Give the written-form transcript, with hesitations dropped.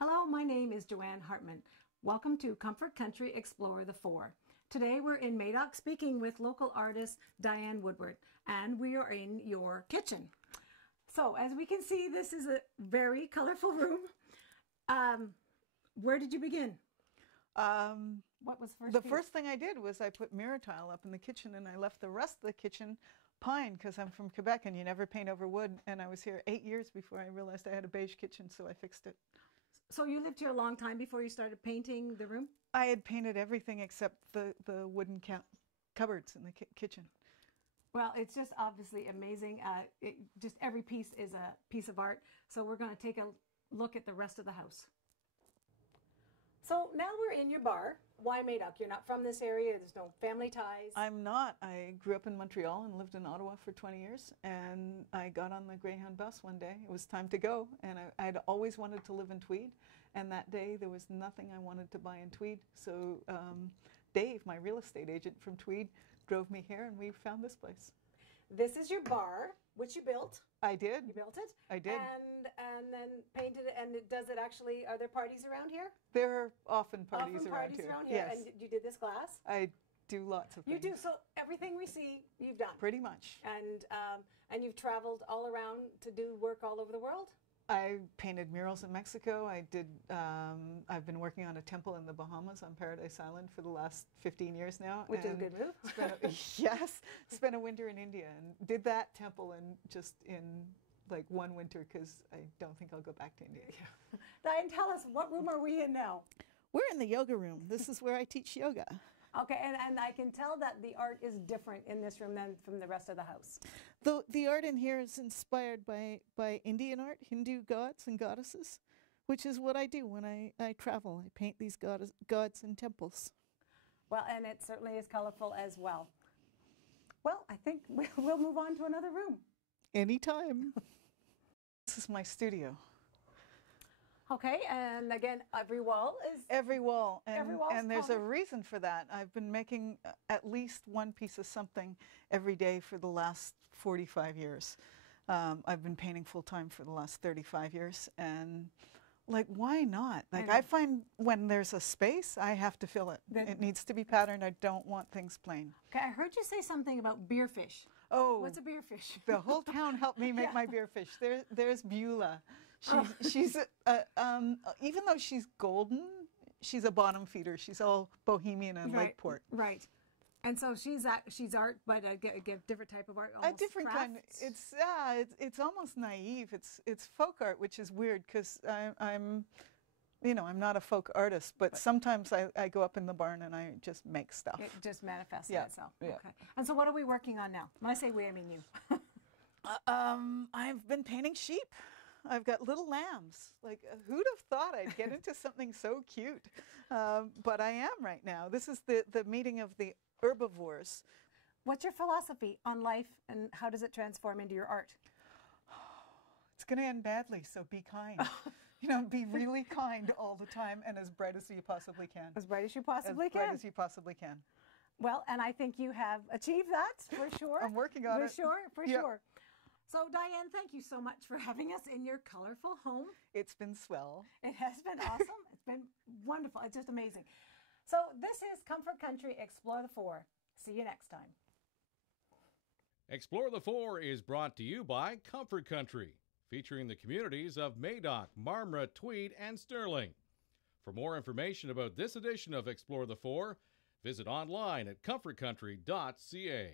Hello, my name is Joanne Hartman. Welcome to Comfort Country Explore the Four. Today we're in Madoc speaking with local artist Diane Woodward, and we are in your kitchen. So as we can see, this is a very colorful room. Where did you begin? What was first? The first thing I did was I put mirror tile up in the kitchen, and I left the rest of the kitchen pine because I'm from Quebec and you never paint over wood. And I was here 8 years before I realized I had a beige kitchen, so I fixed it. So you lived here a long time before you started painting the room? I had painted everything except the wooden cupboards in the kitchen. Well, it's just obviously amazing. Just every piece is a piece of art. So we're going to take a look at the rest of the house. So now we're in your bar. Why Madoc? You're not from this area. There's no family ties. I'm not. I grew up in Montreal and lived in Ottawa for 20 years. And I got on the Greyhound bus one day. It was time to go. And I'd always wanted to live in Tweed. And that day there was nothing I wanted to buy in Tweed. So Dave, my real estate agent from Tweed, drove me here and we found this place. This is your bar, which you built. I did. You built it? I did. And then painted it. And does it actually, are there parties around here? There are often parties around here. Yes. And you did this glass? I do lots of things. You do. So everything we see, you've done? Pretty much. And you've traveled all around to do work all over the world? I painted murals in Mexico. I've been working on a temple in the Bahamas on Paradise Island for the last 15 years now. Which is a good move. Spent a winter in India and did that temple in like one winter because I don't think I'll go back to India. Diane, tell us, what room are we in now? We're in the yoga room. This is where I teach yoga. Okay, and I can tell that the art is different in this room than from the rest of the house. The art in here is inspired by Indian art, Hindu gods and goddesses, which is what I do when I travel. I paint these gods and temples. Well, and it certainly is colorful as well. Well, I think we'll move on to another room. Anytime. This is my studio. Okay, and again, every wall is... Every wall. And there's a colored. reason for that. I've been making at least one piece of something every day for the last 45 years. I've been painting full-time for the last 35 years. And, like, why not? Like, I find when there's a space, I have to fill it. It needs to be patterned. I don't want things plain. Okay, I heard you say something about beer fish. Oh. What's a beer fish? The whole town helped me make my beer fish. There's Beulah. She's even though she's golden, she's a bottom feeder. She's all bohemian and Lakeport. Right. And so she's art, but a different type of art. A different crafts. kind. It's almost naive. It's folk art, which is weird because I'm not a folk artist, but sometimes I go up in the barn and I just make stuff. It just manifests itself. Yeah. Okay. And so what are we working on now? When I say we, I mean you. I've been painting sheep. I've got little lambs. Like, who'd have thought I'd get into something so cute? But I am right now. This is the meeting of the herbivores. What's your philosophy on life and how does it transform into your art? It's going to end badly, so be kind. Be really kind all the time and as bright as you possibly can. As bright as you possibly can. As bright as you possibly can. Well, and I think you have achieved that, for sure. I'm working on it. For sure. So, Diane, thank you so much for having us in your colorful home. It's been swell. It has been awesome. It's been wonderful. It's just amazing. So, this is Comfort Country Explore the Four. See you next time. Explore the Four is brought to you by Comfort Country, featuring the communities of Madoc, Marmora, Tweed, and Sterling. For more information about this edition of Explore the Four, visit online at comfortcountry.ca.